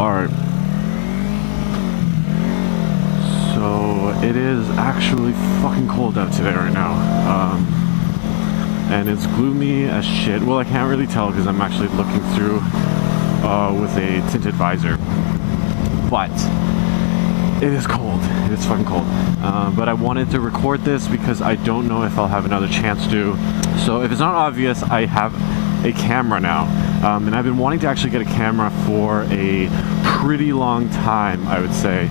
art. So it is actually fucking cold out today right now. And it's gloomy as shit. Well, I can't really tell because I'm actually looking through with a tinted visor. But it is cold. It is fucking cold. But I wanted to record this because I don't know if I'll have another chance to. So if it's not obvious, I have a camera now. And I've been wanting to actually get a camera for a pretty long time, I would say.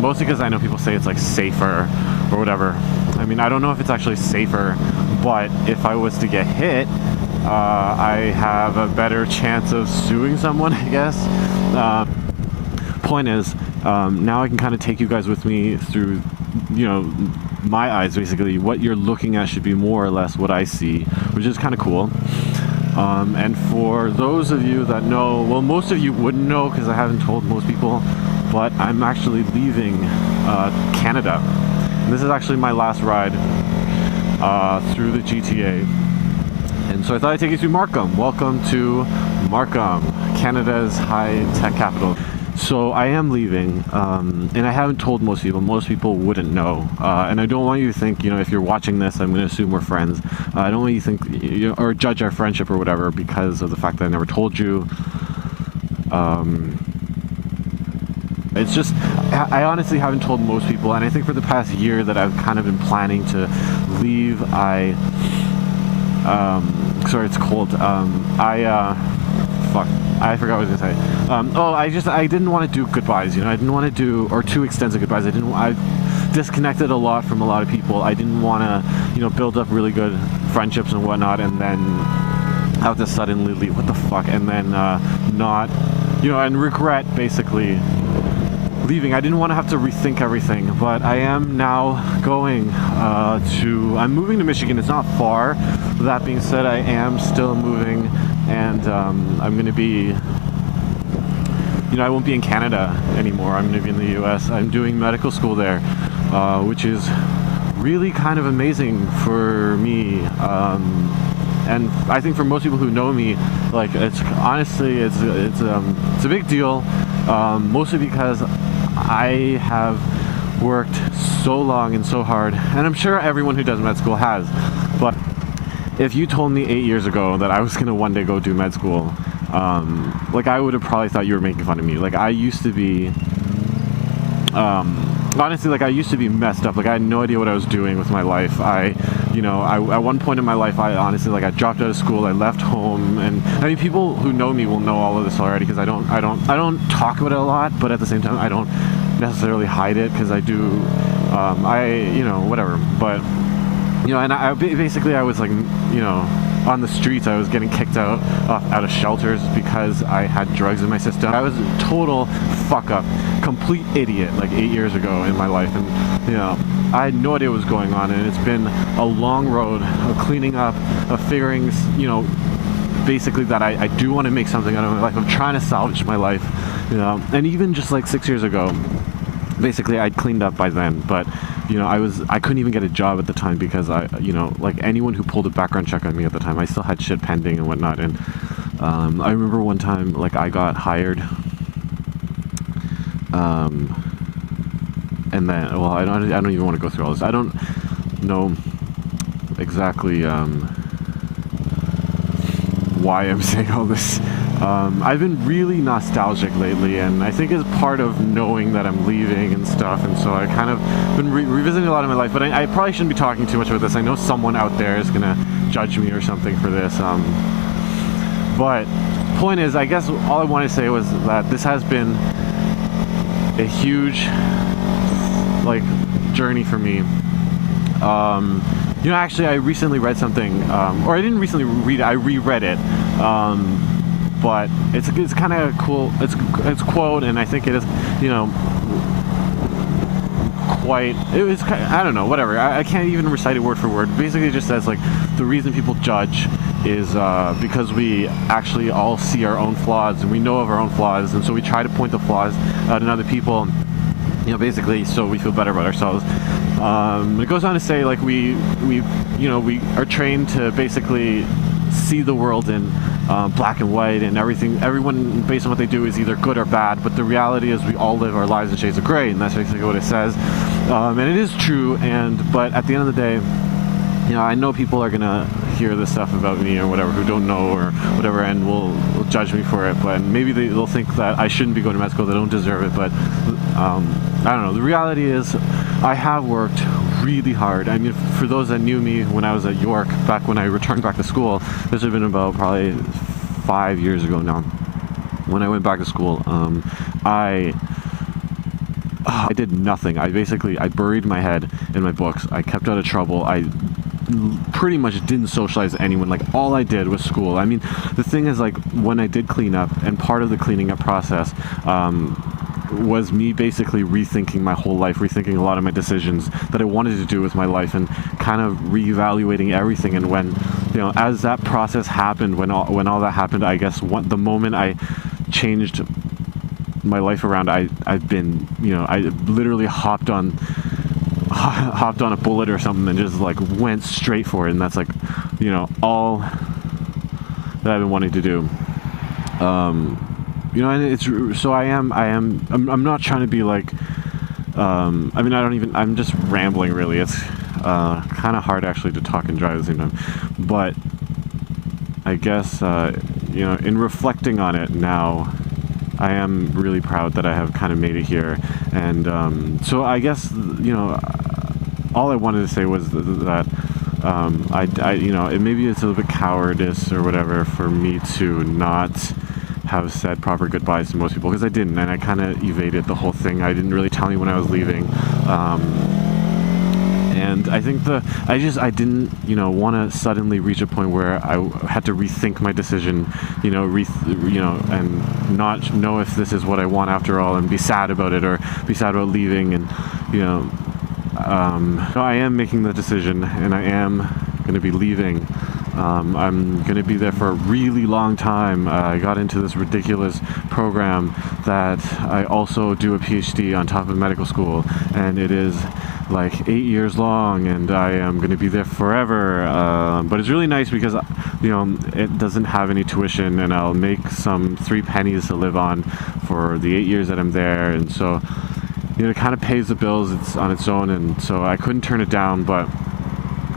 Mostly because I know people say it's like safer or whatever. I mean, I don't know if it's actually safer, but if I was to get hit, I have a better chance of suing someone, I guess. Point is, now I can kind of take you guys with me through, you know, my eyes, basically. What you're looking at should be more or less what I see, which is kind of cool. And for those of you that know, well, most of you wouldn't know because I haven't told most people, but I'm actually leaving Canada. And this is actually my last ride through the GTA. And so I thought I'd take you through Markham. Welcome to Markham, Canada's high-tech capital. So I am leaving, and I haven't told most people. Most people wouldn't know, and I don't want you to think, you know, if you're watching this, I'm going to assume we're friends. I don't want you to think, you know, or judge our friendship or whatever because of the fact that I never told you. It's just, I honestly haven't told most people, and I think for the past year that I've kind of been planning to leave, sorry, it's cold. Fuck. I forgot what I was gonna say. I didn't want to do goodbyes, you know. I didn't want to do, or too extensive goodbyes. I disconnected a lot from a lot of people. I didn't want to, you know, build up really good friendships and whatnot, and then have to suddenly leave. What the fuck? And then not, you know, and regret basically leaving. I didn't want to have to rethink everything, but I am now going I'm moving to Michigan. It's not far. That being said, I am still moving, and I'm going to be, you know, I won't be in Canada anymore. I'm going to be in the US. I'm doing medical school there, which is really kind of amazing for me. And I think for most people who know me, like, it's honestly, it's a big deal, mostly because I have worked so long and so hard, and I'm sure everyone who does med school has, but if you told me 8 years ago that I was gonna one day go do med school, like, I would have probably thought you were making fun of me. Like, I used to be, honestly, like, I used to be messed up. Like, I had no idea what I was doing with my life. You know, at one point in my life, I honestly, like, I dropped out of school, I left home, and I mean, people who know me will know all of this already because I don't talk about it a lot, but at the same time, I don't necessarily hide it because I do, you know, whatever. But, you know, and I basically, I was like, you know, on the streets. I was getting kicked out of shelters because I had drugs in my system. I was a total fuck up, complete idiot, like 8 years ago in my life, and, you know, I had no idea what was going on, and it's been a long road of cleaning up, of figuring, you know, basically that I do want to make something out of my life. I'm trying to salvage my life, you know, and even just like 6 years ago, basically I'd cleaned up by then, but, you know, I couldn't even get a job at the time because you know, like, anyone who pulled a background check on me at the time, I still had shit pending and whatnot. And I remember one time, like, I got hired, and then, well, I don't even want to go through all this. I don't know exactly why I'm saying all this. I've been really nostalgic lately, and I think it's part of knowing that I'm leaving and stuff, and so I kind of been revisiting a lot of my life, but I probably shouldn't be talking too much about this. I know someone out there is gonna judge me or something for this, but point is, I guess all I wanted to say was that this has been a huge, like, journey for me. You know, actually, I recently read something, or I didn't recently read it, I reread it, but it's kind of cool. It's quote, and I think it is, you know, quite, it was, I don't know, whatever. I can't even recite it word for word. Basically, it just says, like, the reason people judge is because we actually all see our own flaws, and we know of our own flaws, and so we try to point the flaws out in other people, you know, basically, so we feel better about ourselves. It goes on to say, like, we you know, we are trained to basically see the world in black and white and everything. Everyone, based on what they do, is either good or bad. But the reality is, we all live our lives in shades of gray, and that's basically what it says. And it is true. But at the end of the day, I know people are gonna hear this stuff about me or whatever, who don't know or whatever, and will judge me for it. But maybe they'll think that I shouldn't be going to med school. They don't deserve it. But I don't know. The reality is, I have worked really hard. I mean, for those that knew me when I was at York, back when I returned back to school, this would have been about probably 5 years ago now. When I went back to school, I did nothing. I buried my head in my books. I kept out of trouble. I pretty much didn't socialize with anyone. Like, all I did was school. I mean, the thing is, like, when I did clean up, and part of the cleaning up process was me basically rethinking my whole life, rethinking a lot of my decisions that I wanted to do with my life, and kind of reevaluating everything. And when, as that process happened, when all that happened, I guess the moment I changed my life around, I've been, I literally hopped on a bullet or something and just like went straight for it. And that's like, all that I've been wanting to do. And it's, so I'm not trying to be like, I'm just rambling, really. It's kind of hard actually to talk and drive at the same time. But I guess, in reflecting on it now, I am really proud that I have kind of made it here. And so I guess, all I wanted to say was that maybe it's a little bit cowardice or whatever for me to not have said proper goodbyes to most people, because I didn't, and I kind of evaded the whole thing. I didn't really tell anyone I was leaving. And I think I didn't, want to suddenly reach a point where I had to rethink my decision, and not know if this is what I want after all, and be sad about it, or be sad about leaving. And, I am making the decision, and I am going to be leaving. I'm going to be there for a really long time. I got into this ridiculous program that I also do a PhD on top of medical school, and it is like 8 years long, and I am going to be there forever. But it's really nice because, it doesn't have any tuition, and I'll make some 3 pennies to live on for the 8 years that I'm there. And so, it kind of pays the bills. It's on its own, and so I couldn't turn it down. But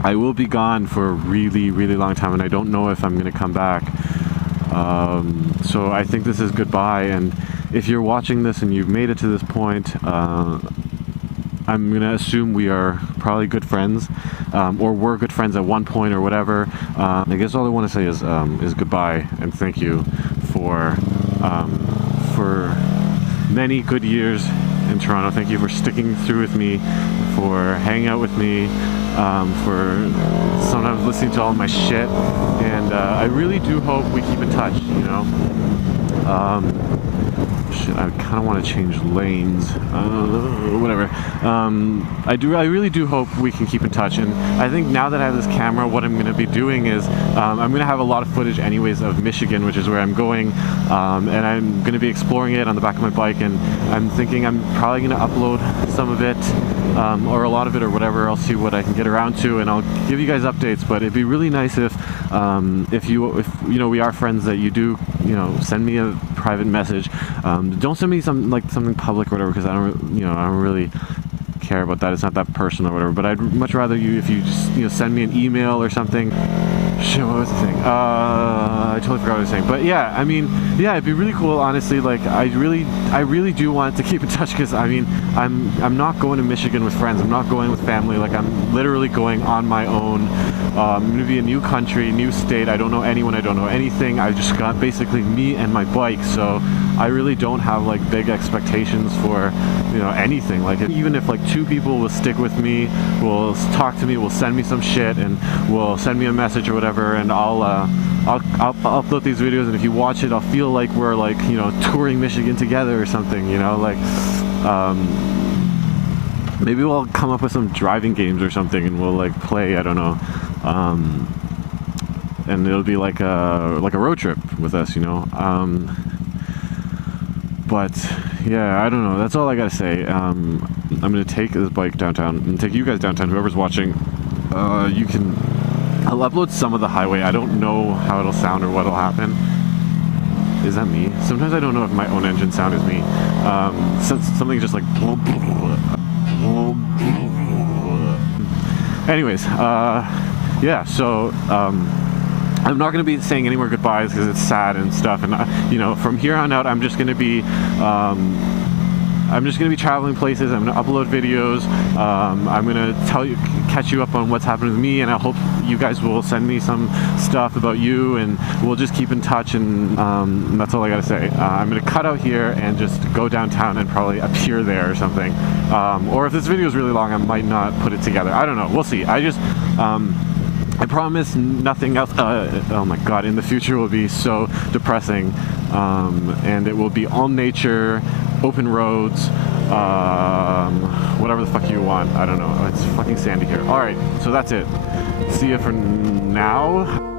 I will be gone for a really, really long time, and I don't know if I'm going to come back. So I think this is goodbye. And if you're watching this and you've made it to this point, I'm going to assume we are probably good friends, or were good friends at one point or whatever. I guess all I want to say is goodbye, and thank you for many good years in Toronto. Thank you for sticking through with me, for hanging out with me, for sometimes listening to all my shit, and I really do hope we keep in touch, Shit, I kind of want to change lanes, whatever. I really do hope we can keep in touch, and I think now that I have this camera, what I'm going to be doing is, I'm going to have a lot of footage anyways of Michigan, which is where I'm going, and I'm going to be exploring it on the back of my bike, and I'm thinking I'm probably going to upload some of it, or a lot of it, or whatever. I'll see what I can get around to, and I'll give you guys updates. But it'd be really nice if we are friends, that you do, send me a private message. Don't send me something public or whatever, because I don't really care about that. It's not that personal or whatever. But I'd much rather if you just send me an email or something. Shit, what was the thing? I totally forgot what I was saying. But yeah, it'd be really cool, honestly. Like, I really do want to keep in touch, because I'm not going to Michigan with friends. I'm not going with family. Like, I'm literally going on my own. I'm going to be a new country, new state. I don't know anyone. I don't know anything. I just got basically me and my bike. So I really don't have like big expectations for anything. Like, even if like 2 people will stick with me, will talk to me, will send me some shit, and will send me a message or whatever, and I'll upload these videos, and if you watch it, I'll feel like we're like touring Michigan together or something. Maybe we'll come up with some driving games or something, and we'll like play. I don't know. And it'll be like a road trip with us, But yeah, I don't know. That's all I gotta say. I'm gonna take this bike downtown and take you guys downtown. Whoever's watching, I'll upload some of the highway. I don't know how it'll sound or what'll happen. Is that me? Sometimes I don't know if my own engine sound is me. Something just like... Anyways, yeah, so I'm not going to be saying any more goodbyes because it's sad and stuff, and you know, from here on out I'm just going to be traveling places. I'm going to upload videos. I'm going to catch you up on what's happening with me, and I hope you guys will send me some stuff about you, and we'll just keep in touch, and that's all I got to say. I'm going to cut out here and just go downtown and probably appear there or something. Or if this video is really long, I might not put it together. I don't know. We'll see. I promise nothing else. Oh my god, in the future will be so depressing, and it will be all nature, open roads, whatever the fuck you want. I don't know. It's fucking sandy here. Alright, so that's it. See you for now.